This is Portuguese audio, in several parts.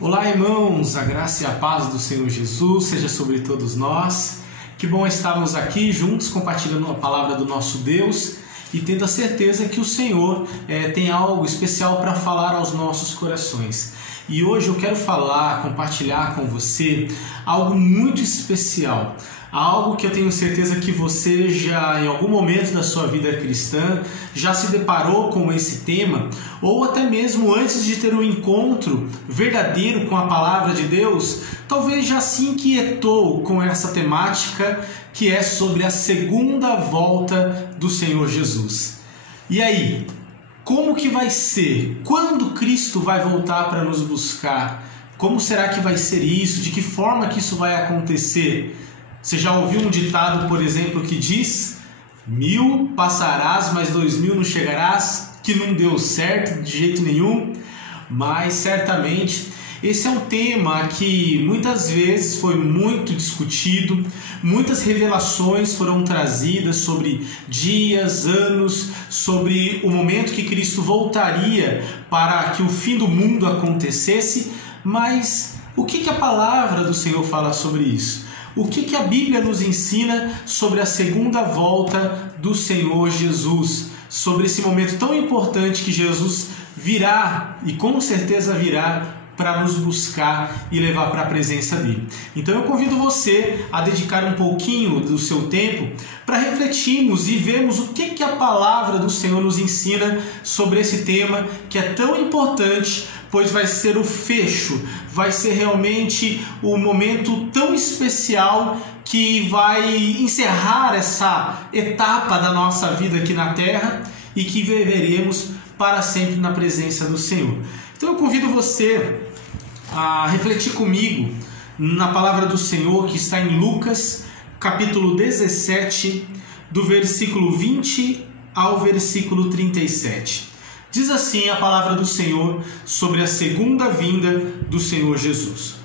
Olá, irmãos, a graça e a paz do Senhor Jesus seja sobre todos nós. Que bom estarmos aqui juntos compartilhando a palavra do nosso Deus e tendo a certeza que o Senhor tem algo especial para falar aos nossos corações. E hoje eu quero compartilhar com você algo muito especial, algo que eu tenho certeza que você já em algum momento da sua vida cristã já se deparou com esse tema, ou até mesmo antes de ter um encontro verdadeiro com a palavra de Deus, talvez já se inquietou com essa temática que é sobre a segunda volta do Senhor Jesus. E aí? Como que vai ser? Quando Cristo vai voltar para nos buscar? Como será que vai ser isso? De que forma que isso vai acontecer? Você já ouviu um ditado, por exemplo, que diz: 1000 passarás, mas 2000 não chegarás, que não deu certo de jeito nenhum? Mas certamente esse é um tema que muitas vezes foi muito discutido, muitas revelações foram trazidas sobre dias, anos, sobre o momento que Cristo voltaria para que o fim do mundo acontecesse, mas o que a palavra do Senhor fala sobre isso? O que a Bíblia nos ensina sobre a segunda volta do Senhor Jesus? Sobre esse momento tão importante que Jesus virá, e com certeza virá, para nos buscar e levar para a presença dele. Então eu convido você a dedicar um pouquinho do seu tempo para refletirmos e vermos o que a palavra do Senhor nos ensina sobre esse tema que é tão importante, pois vai ser o fecho, vai ser realmente o momento tão especial que vai encerrar essa etapa da nossa vida aqui na terra e que viveremos para sempre na presença do Senhor. Então eu convido você a refletir comigo na palavra do Senhor que está em Lucas, capítulo 17, do versículo 20 ao versículo 37. Diz assim a palavra do Senhor sobre a segunda vinda do Senhor Jesus.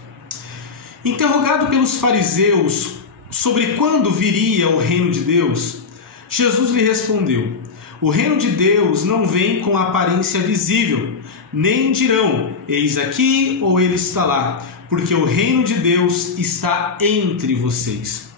Interrogado pelos fariseus sobre quando viria o reino de Deus, Jesus lhe respondeu: o reino de Deus não vem com aparência visível, nem dirão, eis aqui ou ele está lá, porque o reino de Deus está entre vocês.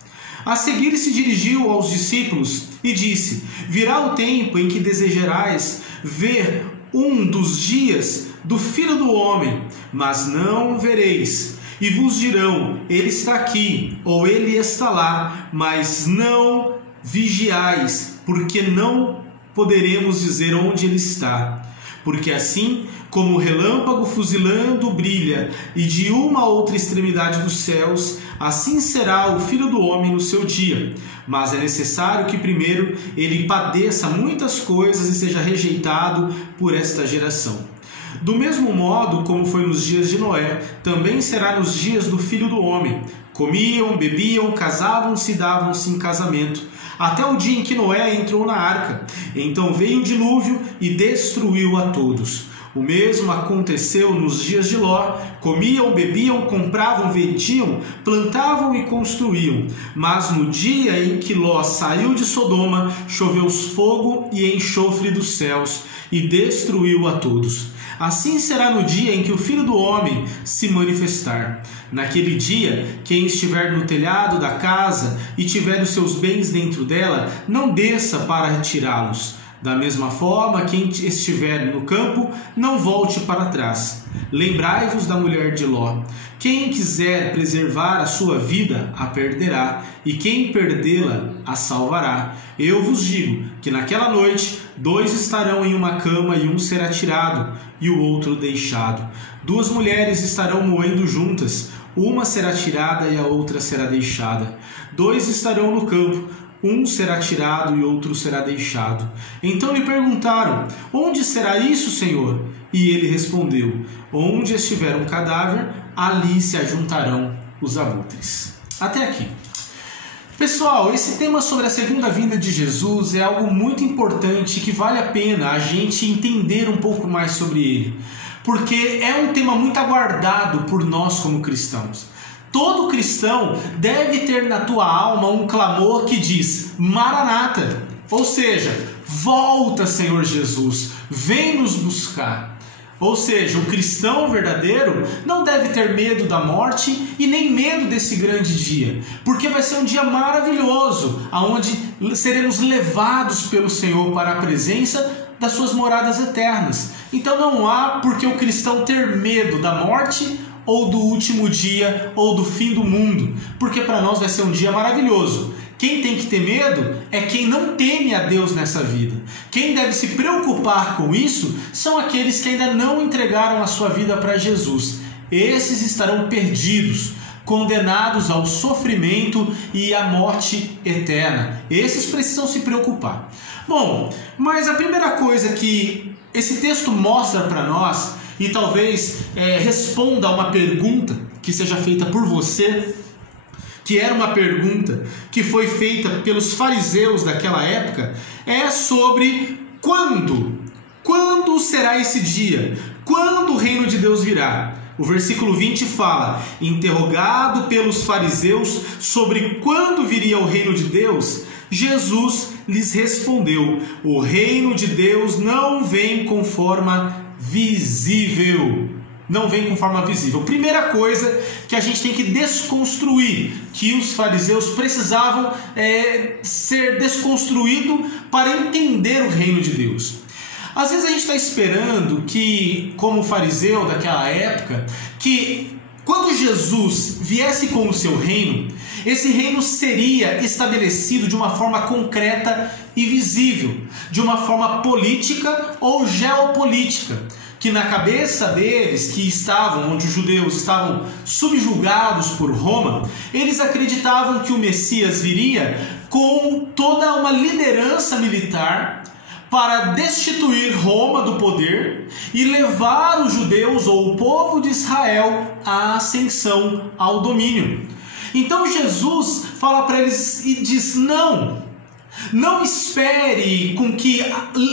A seguir se dirigiu aos discípulos e disse: virá o tempo em que desejarás ver um dos dias do Filho do Homem, mas não o vereis. E vos dirão, ele está aqui, ou ele está lá, mas não vigiais, porque não poderemos dizer onde ele está. Porque assim como o relâmpago fuzilando brilha e de uma a outra extremidade dos céus, assim será o Filho do Homem no seu dia. Mas é necessário que primeiro ele padeça muitas coisas e seja rejeitado por esta geração. Do mesmo modo como foi nos dias de Noé, também será nos dias do Filho do Homem. Comiam, bebiam, casavam-se e davam-se em casamento, até o dia em que Noé entrou na arca. Então veio o dilúvio e destruiu a todos. O mesmo aconteceu nos dias de Ló. Comiam, bebiam, compravam, vendiam, plantavam e construíam. Mas no dia em que Ló saiu de Sodoma, choveu fogo e enxofre dos céus e destruiu a todos. Assim será no dia em que o Filho do Homem se manifestar. Naquele dia, quem estiver no telhado da casa e tiver os seus bens dentro dela, não desça para retirá-los. Da mesma forma, quem estiver no campo, não volte para trás. Lembrai-vos da mulher de Ló. Quem quiser preservar a sua vida, a perderá, e quem perdê-la, a salvará. Eu vos digo que naquela noite, 2 estarão em uma cama e um será tirado, e o outro deixado. 2 mulheres estarão moendo juntas, uma será tirada e a outra será deixada. 2 estarão no campo, um será tirado e outro será deixado. Então lhe perguntaram: onde será isso, Senhor? E ele respondeu: onde estiver um cadáver, ali se ajuntarão os abutres. Até aqui. Pessoal, esse tema sobre a segunda vinda de Jesus é algo muito importante que vale a pena a gente entender um pouco mais sobre ele, porque é um tema muito aguardado por nós como cristãos. Todo cristão deve ter na tua alma um clamor que diz: Maranata, ou seja, volta, Senhor Jesus, vem nos buscar. Ou seja, o cristão verdadeiro não deve ter medo da morte e nem medo desse grande dia, porque vai ser um dia maravilhoso, onde seremos levados pelo Senhor para a presença das suas moradas eternas. Então não há por que o cristão ter medo da morte ou do último dia ou do fim do mundo, porque para nós vai ser um dia maravilhoso. Quem tem que ter medo é quem não teme a Deus nessa vida. Quem deve se preocupar com isso são aqueles que ainda não entregaram a sua vida para Jesus. Esses estarão perdidos, condenados ao sofrimento e à morte eterna. Esses precisam se preocupar. Bom, mas a primeira coisa que esse texto mostra para nós, e talvez responda a uma pergunta que seja feita por você, que era uma pergunta que foi feita pelos fariseus daquela época, é sobre quando será esse dia? Quando o reino de Deus virá? O versículo 20 fala: interrogado pelos fariseus sobre quando viria o reino de Deus, Jesus lhes respondeu: o reino de Deus não vem com forma visível. Não vem com forma visível. Primeira coisa que a gente tem que desconstruir, que os fariseus precisavam ser desconstruído para entender o reino de Deus. Às vezes a gente está esperando que, como fariseu daquela época, que quando Jesus viesse com o seu reino, esse reino seria estabelecido de uma forma concreta e visível, de uma forma política ou geopolítica, que na cabeça deles, que estavam, onde os judeus estavam subjugados por Roma, eles acreditavam que o Messias viria com toda uma liderança militar para destituir Roma do poder e levar os judeus ou o povo de Israel à ascensão ao domínio. Então Jesus fala para eles e diz: não espere com que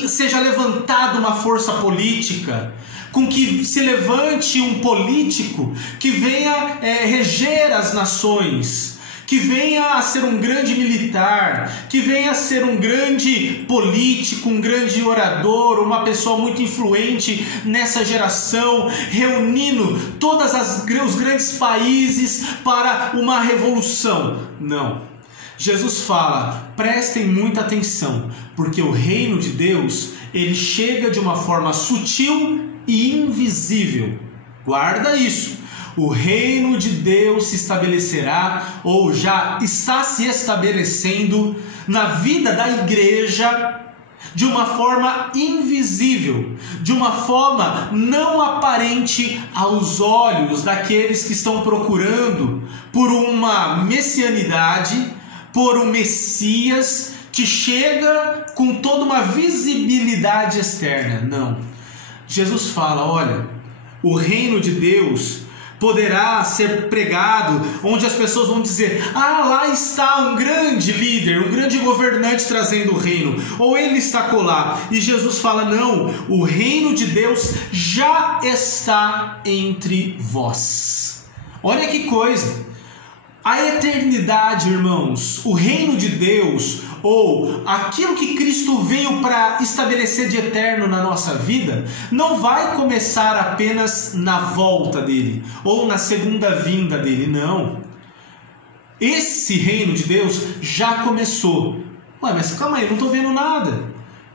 seja levantada uma força política, com que se levante um político que venha reger as nações, que venha a ser um grande militar, que venha a ser um grande político, um grande orador, uma pessoa muito influente nessa geração, reunindo todos os grandes países para uma revolução. Não. Jesus fala: prestem muita atenção, porque o reino de Deus, ele chega de uma forma sutil e invisível. Guarda isso. O reino de Deus se estabelecerá, ou já está se estabelecendo, na vida da igreja de uma forma invisível, de uma forma não aparente aos olhos daqueles que estão procurando por uma messianidade, por um Messias que chega com toda uma visibilidade externa. Não. Jesus fala: olha, o reino de Deus poderá ser pregado, onde as pessoas vão dizer: ah, lá está um grande líder, um grande governante trazendo o reino, ou ele está colar. E Jesus fala: não, o reino de Deus já está entre vós. Olha que coisa! A eternidade, irmãos, o reino de Deus, ou aquilo que Cristo veio para estabelecer de eterno na nossa vida, não vai começar apenas na volta dele, ou na segunda vinda dele, não. Esse reino de Deus já começou. Ué, mas calma aí, eu não estou vendo nada.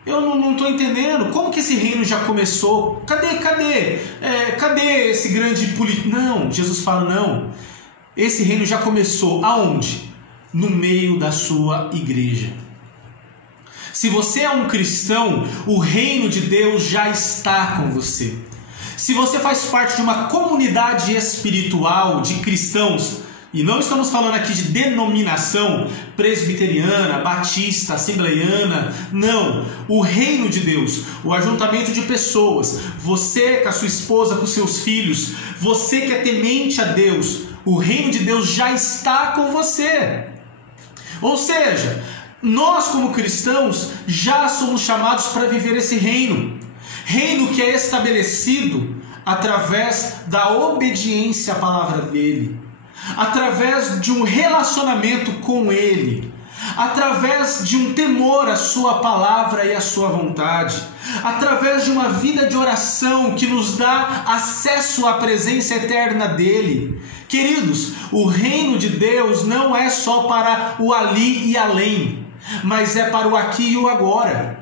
Eu não estou entendendo. Como que esse reino já começou? Cadê esse grande político? Não, Jesus fala: não. Esse reino já começou aonde? No meio da sua igreja. Se você é um cristão, o reino de Deus já está com você. Se você faz parte de uma comunidade espiritual de cristãos, e não estamos falando aqui de denominação presbiteriana, batista, assembleiana, não. O reino de Deus, o ajuntamento de pessoas, você com a sua esposa, com os seus filhos, você que é temente a Deus, o reino de Deus já está com você. Ou seja, nós como cristãos já somos chamados para viver esse reino. Reino que é estabelecido através da obediência à palavra dele, através de um relacionamento com ele, através de um temor à sua palavra e à sua vontade, através de uma vida de oração que nos dá acesso à presença eterna dele. Queridos, o reino de Deus não é só para o ali e além, mas é para o aqui e o agora.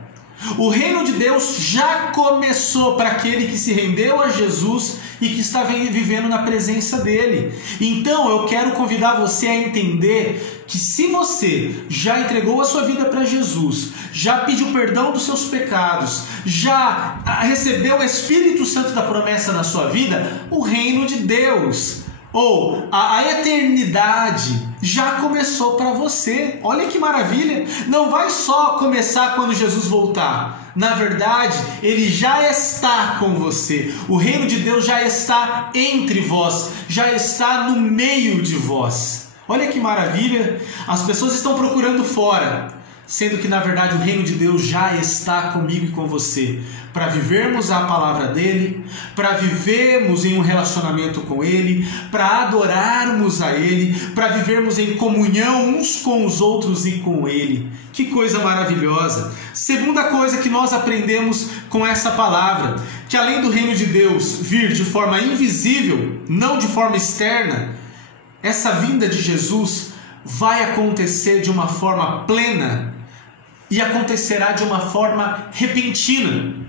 O reino de Deus já começou para aquele que se rendeu a Jesus e que está vivendo na presença dele. Então eu quero convidar você a entender que se você já entregou a sua vida para Jesus, já pediu perdão dos seus pecados, já recebeu o Espírito Santo da promessa na sua vida, o reino de Deus ou a eternidade já começou para você. Olha que maravilha! Não vai só começar quando Jesus voltar. Na verdade, ele já está com você. O reino de Deus já está entre vós, já está no meio de vós. Olha que maravilha! As pessoas estão procurando fora, sendo que na verdade o reino de Deus já está comigo e com você, para vivermos a palavra dele, para vivermos em um relacionamento com ele, para adorarmos a ele, para vivermos em comunhão uns com os outros e com ele. Que coisa maravilhosa! Segunda coisa que nós aprendemos com essa palavra, que além do reino de Deus vir de forma invisível, não de forma externa, essa vinda de Jesus vai acontecer de uma forma plena e acontecerá de uma forma repentina.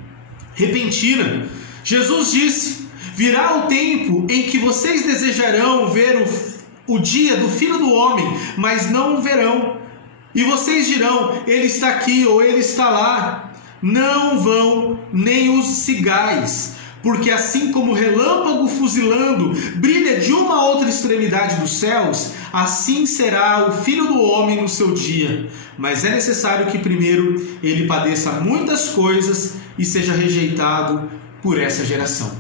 Repentina. Jesus disse: virá o tempo em que vocês desejarão ver o dia do Filho do Homem, mas não o verão. E vocês dirão: ele está aqui ou ele está lá. Não vão nem os sigais, porque assim como o relâmpago fuzilando brilha de uma a outra extremidade dos céus, assim será o Filho do Homem no seu dia. Mas é necessário que primeiro ele padeça muitas coisas e seja rejeitado por essa geração.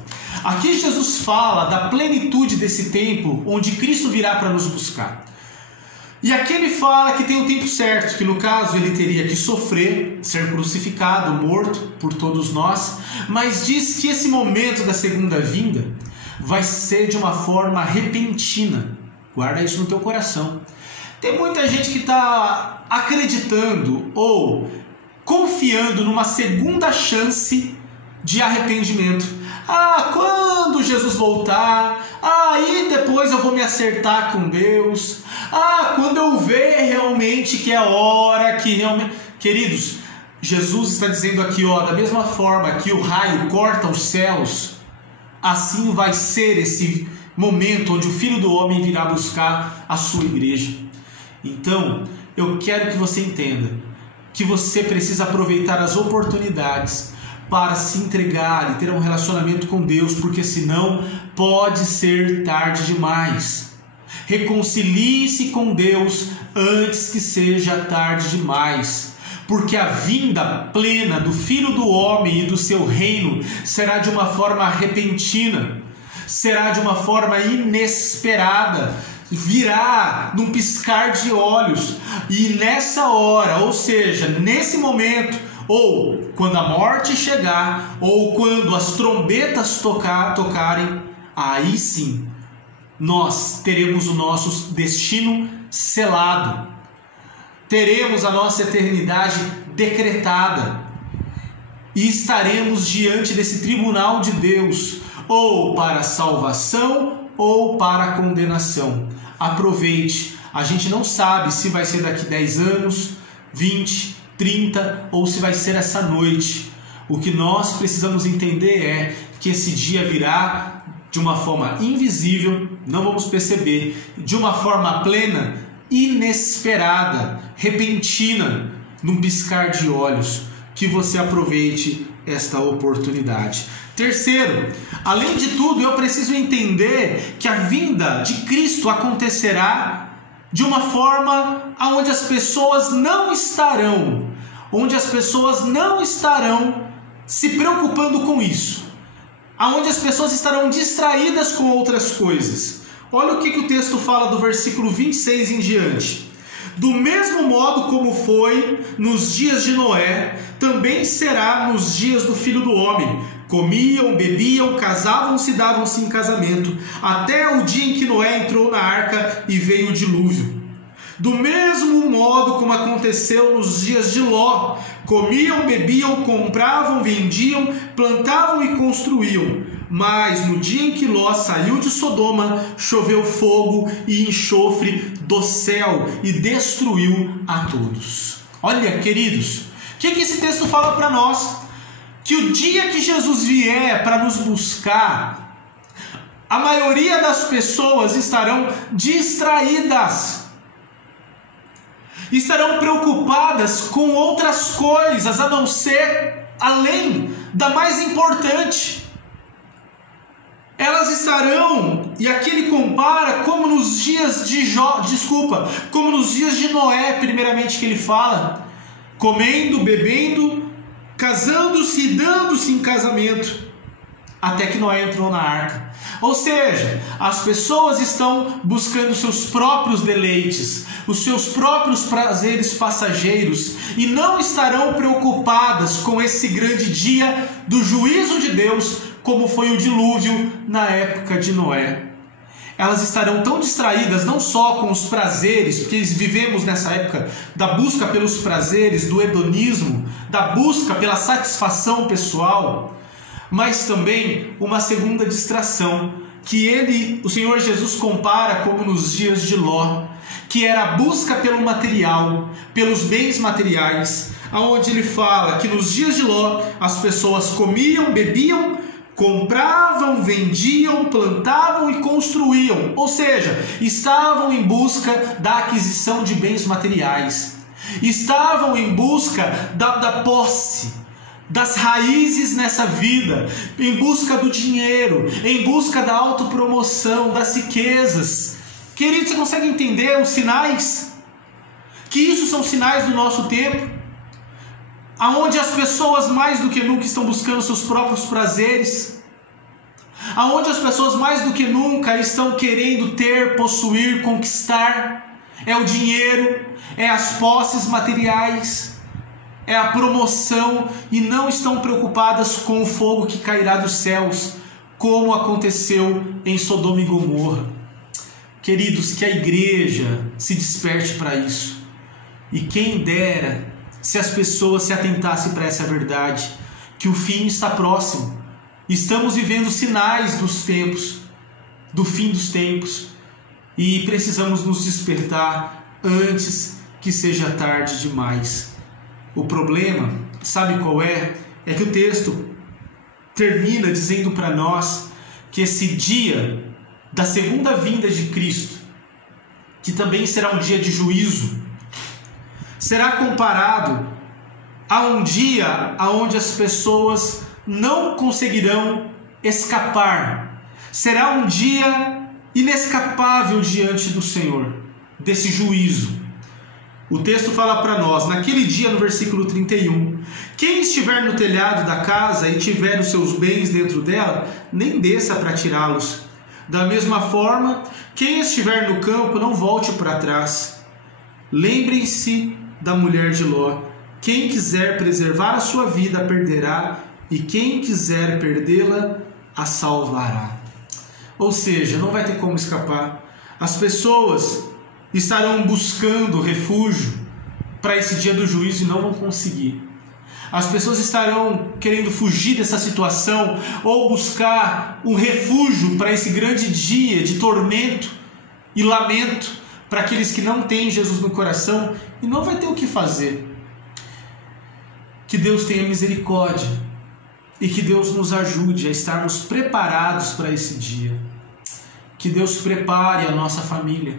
Aqui Jesus fala da plenitude desse tempo onde Cristo virá para nos buscar. E aqui ele fala que tem o tempo certo, que no caso ele teria que sofrer, ser crucificado, morto por todos nós, mas diz que esse momento da segunda vinda vai ser de uma forma repentina. Guarda isso no teu coração. Tem muita gente que está acreditando ou confiando numa segunda chance de arrependimento. Quando Jesus voltar, aí depois eu vou me acertar com Deus. Quando eu ver realmente que é a hora que realmente... Queridos, Jesus está dizendo aqui, da mesma forma que o raio corta os céus, assim vai ser esse momento onde o Filho do Homem virá buscar a sua igreja. Então, eu quero que você entenda que você precisa aproveitar as oportunidades para se entregar e ter um relacionamento com Deus, porque senão pode ser tarde demais. Reconcilie-se com Deus antes que seja tarde demais, porque a vinda plena do Filho do Homem e do seu reino será de uma forma repentina, será de uma forma inesperada, virá num piscar de olhos, e nessa hora, ou seja, nesse momento, ou quando a morte chegar, ou quando as trombetas tocarem, aí sim nós teremos o nosso destino selado, teremos a nossa eternidade decretada e estaremos diante desse tribunal de Deus, ou para a salvação ou para a condenação. Aproveite, a gente não sabe se vai ser daqui 10 anos, 20, 30 ou se vai ser essa noite. O que nós precisamos entender é que esse dia virá de uma forma invisível, não vamos perceber, de uma forma plena, inesperada, repentina, num piscar de olhos. Que você aproveite esta oportunidade. Terceiro, além de tudo, eu preciso entender que a vinda de Cristo acontecerá de uma forma onde as pessoas não estarão se preocupando com isso, onde as pessoas estarão distraídas com outras coisas. Olha o que o texto fala do versículo 26 em diante. Do mesmo modo como foi nos dias de Noé, também será nos dias do Filho do Homem. Comiam, bebiam, casavam-se e davam-se em casamento, até o dia em que Noé entrou na arca e veio o dilúvio. Do mesmo modo como aconteceu nos dias de Ló, comiam, bebiam, compravam, vendiam, plantavam e construíam. Mas no dia em que Ló saiu de Sodoma, choveu fogo e enxofre do céu e destruiu a todos. Olha, queridos, o que esse texto fala para nós? Que o dia que Jesus vier para nos buscar, a maioria das pessoas estarão distraídas, estarão preocupadas com outras coisas, a não ser além da mais importante. Elas estarão, e aqui ele compara como nos dias de como nos dias de Noé, primeiramente, que ele fala, comendo, bebendo, casando-se e dando-se em casamento, até que Noé entrou na arca. Ou seja, as pessoas estão buscando seus próprios deleites, os seus próprios prazeres passageiros, e não estarão preocupadas com esse grande dia do juízo de Deus, como foi o dilúvio na época de Noé. Elas estarão tão distraídas não só com os prazeres, porque vivemos nessa época da busca pelos prazeres, do hedonismo, da busca pela satisfação pessoal, mas também uma segunda distração, que o Senhor Jesus compara como nos dias de Ló, que era a busca pelo material, pelos bens materiais, aonde ele fala que nos dias de Ló as pessoas comiam, bebiam, compravam, vendiam, plantavam e construíam, ou seja, estavam em busca da aquisição de bens materiais, estavam em busca da posse, das raízes nessa vida, em busca do dinheiro, em busca da autopromoção, das riquezas. Querido, você consegue entender os sinais? Que isso são sinais do nosso tempo, aonde as pessoas mais do que nunca estão buscando seus próprios prazeres, aonde as pessoas mais do que nunca estão querendo ter, possuir, conquistar, é o dinheiro, é as posses materiais, é a promoção, e não estão preocupadas com o fogo que cairá dos céus, como aconteceu em Sodoma e Gomorra. Queridos, que a igreja se desperte para isso, e quem dera se as pessoas se atentassem para essa verdade, que o fim está próximo. Estamos vivendo sinais dos tempos, do fim dos tempos, e precisamos nos despertar antes que seja tarde demais. O problema, sabe qual é? É que o texto termina dizendo para nós que esse dia da segunda vinda de Cristo, que também será um dia de juízo, será comparado a um dia onde as pessoas não conseguirão escapar. Será um dia inescapável diante do Senhor, desse juízo. O texto fala para nós, naquele dia, no versículo 31, quem estiver no telhado da casa e tiver os seus bens dentro dela, nem desça para tirá-los. Da mesma forma, quem estiver no campo, não volte para trás. Lembrem-se da mulher de Ló. Quem quiser preservar a sua vida, perderá, e quem quiser perdê-la, a salvará. Ou seja, não vai ter como escapar. As pessoas estarão buscando refúgio para esse dia do juízo e não vão conseguir. As pessoas estarão querendo fugir dessa situação ou buscar um refúgio para esse grande dia de tormento e lamento para aqueles que não têm Jesus no coração, e não vai ter o que fazer. Que Deus tenha misericórdia e que Deus nos ajude a estarmos preparados para esse dia. Que Deus prepare a nossa família,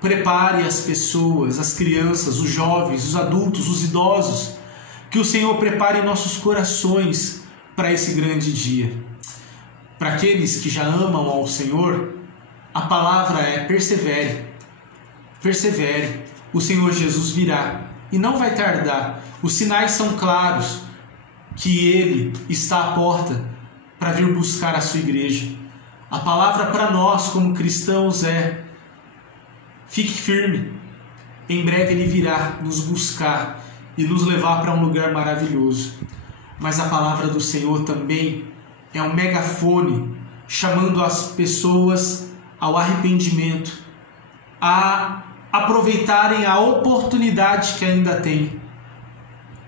prepare as pessoas, as crianças, os jovens, os adultos, os idosos. Que o Senhor prepare nossos corações para esse grande dia. Para aqueles que já amam ao Senhor, a palavra é persevere. Persevere. O Senhor Jesus virá e não vai tardar. Os sinais são claros que Ele está à porta para vir buscar a sua igreja. A palavra para nós como cristãos é: fique firme. Em breve Ele virá nos buscar e nos levar para um lugar maravilhoso. Mas a palavra do Senhor também é um megafone chamando as pessoas ao arrependimento, a aproveitarem a oportunidade que ainda tem.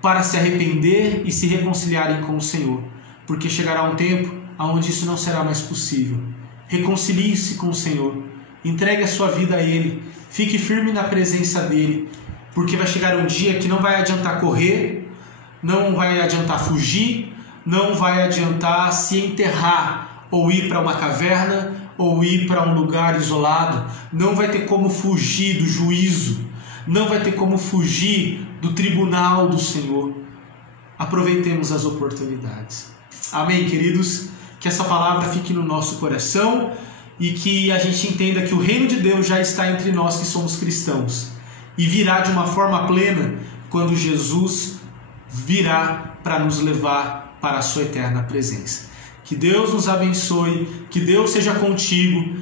para se arrepender e se reconciliarem com o Senhor, porque chegará um tempo onde isso não será mais possível. Reconcilie-se com o Senhor, entregue a sua vida a Ele, fique firme na presença dEle, porque vai chegar um dia que não vai adiantar correr, não vai adiantar fugir, não vai adiantar se enterrar ou ir para uma caverna ou ir para um lugar isolado. Não vai ter como fugir do juízo, não vai ter como fugir do tribunal do Senhor. Aproveitemos as oportunidades. Amém, queridos? Que essa palavra fique no nosso coração e que a gente entenda que o reino de Deus já está entre nós que somos cristãos e virá de uma forma plena quando Jesus virá para nos levar para a sua eterna presença. Que Deus nos abençoe, que Deus seja contigo,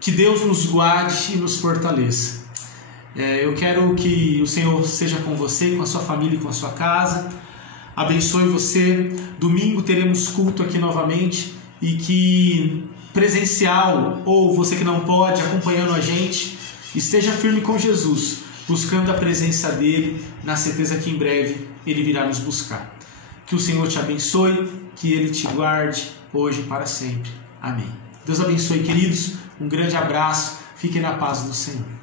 que Deus nos guarde e nos fortaleça. Eu quero que o Senhor seja com você, com a sua família e com a sua casa. Abençoe você. Domingo teremos culto aqui novamente e que presencial ou você que não pode, acompanhando a gente, esteja firme com Jesus, buscando a presença dele, na certeza que em breve ele virá nos buscar. Que o Senhor te abençoe, que ele te guarde hoje e para sempre. Amém. Deus abençoe, queridos. Um grande abraço. Fiquem na paz do Senhor.